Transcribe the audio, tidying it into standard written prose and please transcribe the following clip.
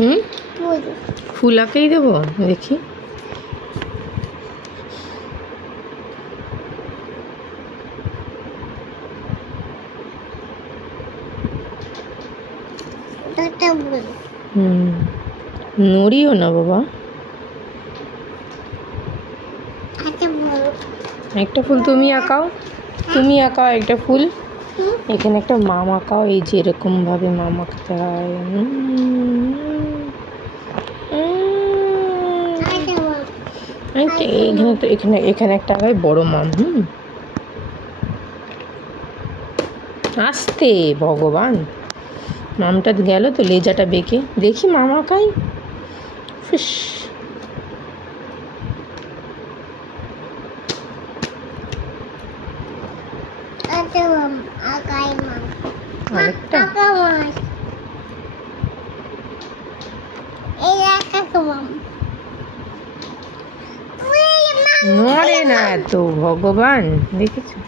হুম, ফুল আঁকেই দেবো, দেখি। হুম, নড়িও না বাবা। একটা ফুল তুমি আঁকাও, তুমি আঁকাও একটা ফুল। এখানে একটা মাম আঁকাও, এই যে এরকম ভাবে মাম আঁকতে হয়। এইখানে তো এখানে এখানে একটা হয় বড় মাম। আস্তে, ভগবান, মামটা গেল তো, লেজাটা বেঁকে। দেখি মাম আঁকাই। ফিস। আরেকটা নড়ে না তো, ভগবান, দেখেছো?